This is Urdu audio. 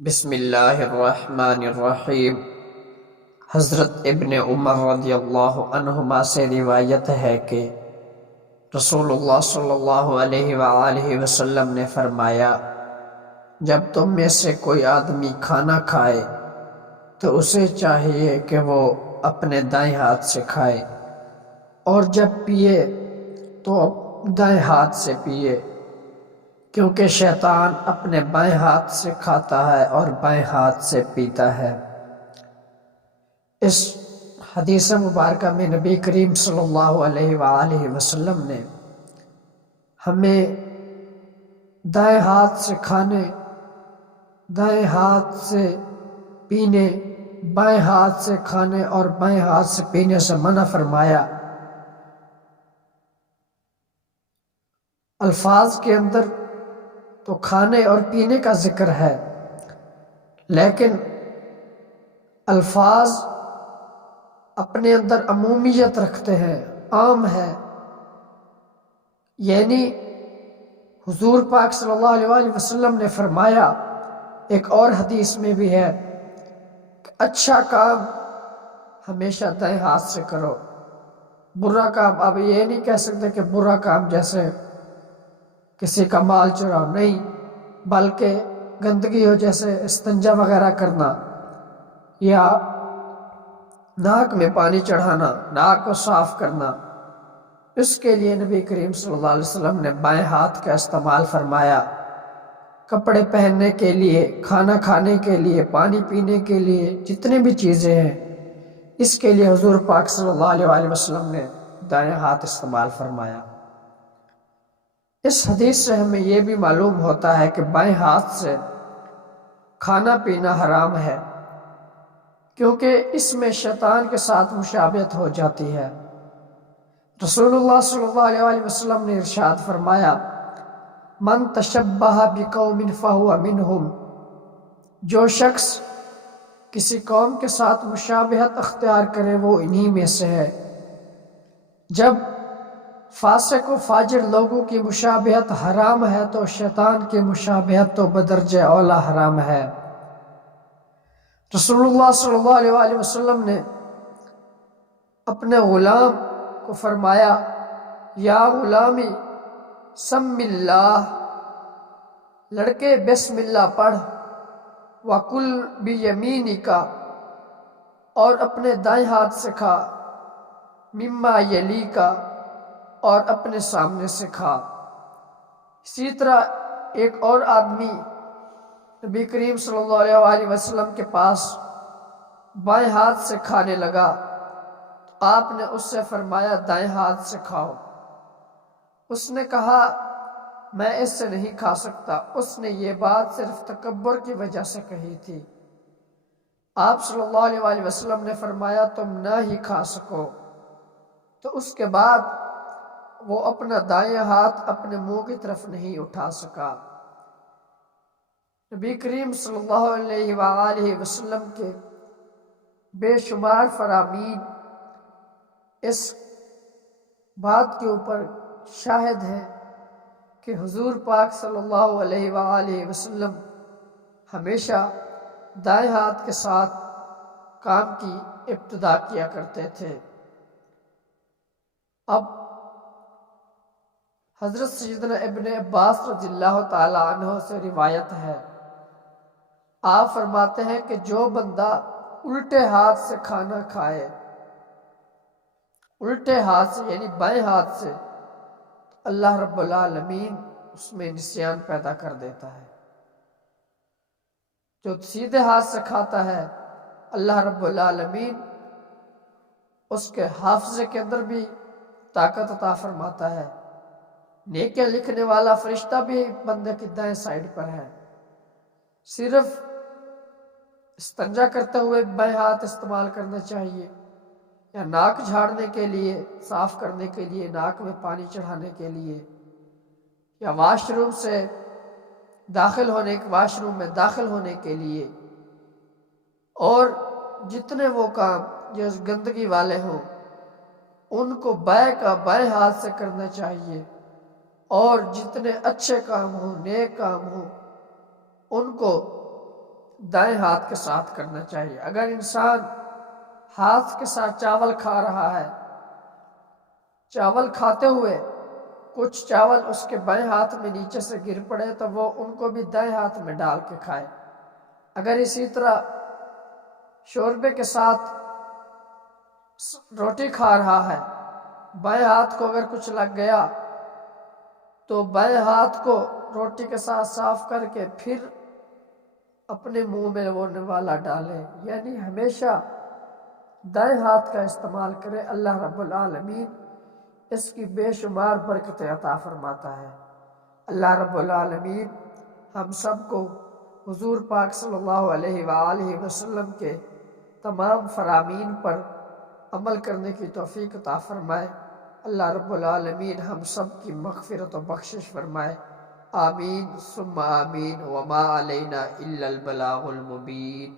بسم اللہ الرحمن الرحیم۔ حضرت ابن عمر رضی اللہ عنہما سے روایت ہے کہ رسول اللہ صلی اللہ علیہ وآلہ وسلم نے فرمایا، جب تم میں سے کوئی آدمی کھانا کھائے تو اسے چاہیے کہ وہ اپنے دائیں ہاتھ سے کھائے، اور جب پیے تو دائیں ہاتھ سے پیے، کیونکہ شیطان اپنے بائیں ہاتھ سے کھاتا ہے اور بائیں ہاتھ سے پیتا ہے۔ اس حدیث مبارکہ میں نبی کریم صلی اللہ علیہ وآلہ وسلم نے ہمیں دائیں ہاتھ سے کھانے، دائیں ہاتھ سے پینے، بائیں ہاتھ سے کھانے اور بائیں ہاتھ سے پینے سے منع فرمایا۔ الفاظ کے اندر تو کھانے اور پینے کا ذکر ہے، لیکن الفاظ اپنے اندر عمومیت رکھتے ہیں، عام ہے۔ یعنی حضور پاک صلی اللہ علیہ وآلہ وسلم نے فرمایا، ایک اور حدیث میں بھی ہے کہ اچھا کام ہمیشہ دائیں ہاتھ سے کرو، برا کام اب یہ نہیں کہہ سکتے کہ برا کام جیسے کسی کا مال چراؤ، نہیں، بلکہ گندگی ہو جیسے استنجا وغیرہ کرنا یا ناک میں پانی چڑھانا، ناک کو صاف کرنا، اس کے لیے نبی کریم صلی اللہ علیہ وسلم نے بائیں ہاتھ کا استعمال فرمایا۔ کپڑے پہننے کے لیے، کھانا کھانے کے لیے، پانی پینے کے لیے، جتنی بھی چیزیں ہیں، اس کے لیے حضور پاک صلی اللہ علیہ وآلہ وسلم نے دائیں ہاتھ استعمال فرمایا۔ اس حدیث سے ہمیں یہ بھی معلوم ہوتا ہے کہ بائیں ہاتھ سے کھانا پینا حرام ہے، کیونکہ اس میں شیطان کے ساتھ مشابہت ہو جاتی ہے۔ رسول اللہ صلی اللہ علیہ وآلہ وسلم نے ارشاد فرمایا، من تشبہ بقوم فہو منہم، جو شخص کسی قوم کے ساتھ مشابہت اختیار کرے وہ انہی میں سے ہے۔ جب فاسق و فاجر لوگوں کی مشابہت حرام ہے تو شیطان کی مشابہت تو بدرجہ اولا حرام ہے۔ رسول اللہ صلی اللہ علیہ وآلہ وسلم نے اپنے غلام کو فرمایا، یا غلامی سم اللہ، لڑکے بسم اللہ پڑھ، وَقُلْ بِيَمِينِكَ، اور اپنے دائیں ہاتھ سے کھا، مما یلیکا، اور اپنے سامنے سے کھا۔ اسی طرح ایک اور آدمی نبی کریم صلی اللہ علیہ وآلہ وسلم کے پاس بائیں ہاتھ سے کھانے لگا تو آپ نے اس سے فرمایا دائیں ہاتھ سے کھاؤ۔ اس نے کہا میں اس سے نہیں کھا سکتا۔ اس نے یہ بات صرف تکبر کی وجہ سے کہی تھی۔ آپ صلی اللہ علیہ وآلہ وسلم نے فرمایا تم نہ ہی کھا سکو، تو اس کے بعد وہ اپنا دائیں ہاتھ اپنے منہ کی طرف نہیں اٹھا سکا۔ نبی کریم صلی اللہ علیہ وآلہ وسلم کے بے شمار فرامین اس بات کے اوپر شاہد ہیں کہ حضور پاک صلی اللہ علیہ وآلہ وسلم ہمیشہ دائیں ہاتھ کے ساتھ کام کی ابتدا کیا کرتے تھے۔ اب حضرت سیدنا ابن عباس رضی اللہ تعالی عنہ سے روایت ہے، آپ فرماتے ہیں کہ جو بندہ الٹے ہاتھ سے کھانا کھائے، الٹے ہاتھ سے یعنی بائیں ہاتھ سے، اللہ رب العالمین اس میں نسیان پیدا کر دیتا ہے۔ جو سیدھے ہاتھ سے کھاتا ہے، اللہ رب العالمین اس کے حافظے کے اندر بھی طاقت عطا فرماتا ہے۔ نیکیاں لکھنے والا فرشتہ بھی بندے کی دائیں سائڈ پر ہے۔ صرف استنجا کرتے ہوئے بائیں ہاتھ استعمال کرنا چاہیے، یا ناک جھاڑنے کے لیے، صاف کرنے کے لیے، ناک میں پانی چڑھانے کے لیے، یا واش روم سے واش روم میں داخل ہونے کے لیے، اور جتنے وہ کام جو گندگی والے ہوں ان کو بائیں ہاتھ سے کرنا چاہیے، اور جتنے اچھے کام ہوں، نیک کام ہوں، ان کو دائیں ہاتھ کے ساتھ کرنا چاہیے۔ اگر انسان ہاتھ کے ساتھ چاول کھا رہا ہے، چاول کھاتے ہوئے کچھ چاول اس کے بائیں ہاتھ میں نیچے سے گر پڑے تو وہ ان کو بھی دائیں ہاتھ میں ڈال کے کھائے۔ اگر اسی طرح شوربے کے ساتھ روٹی کھا رہا ہے، بائیں ہاتھ کو اگر کچھ لگ گیا تو بائیں ہاتھ کو روٹی کے ساتھ صاف کر کے پھر اپنے منہ میں وہ نوالا ڈالے، یعنی ہمیشہ دائیں ہاتھ کا استعمال کرے۔ اللہ رب العالمین اس کی بے شمار برکتیں عطا فرماتا ہے۔ اللہ رب العالمین ہم سب کو حضور پاک صلی اللہ علیہ وآلہ وسلم کے تمام فرامین پر عمل کرنے کی توفیق عطا فرمائے۔ اللہ رب العالمین ہم سب کی مغفرت و بخشش فرمائے۔ آمین ثم آمین، وما علینا الا البلاغ المبین۔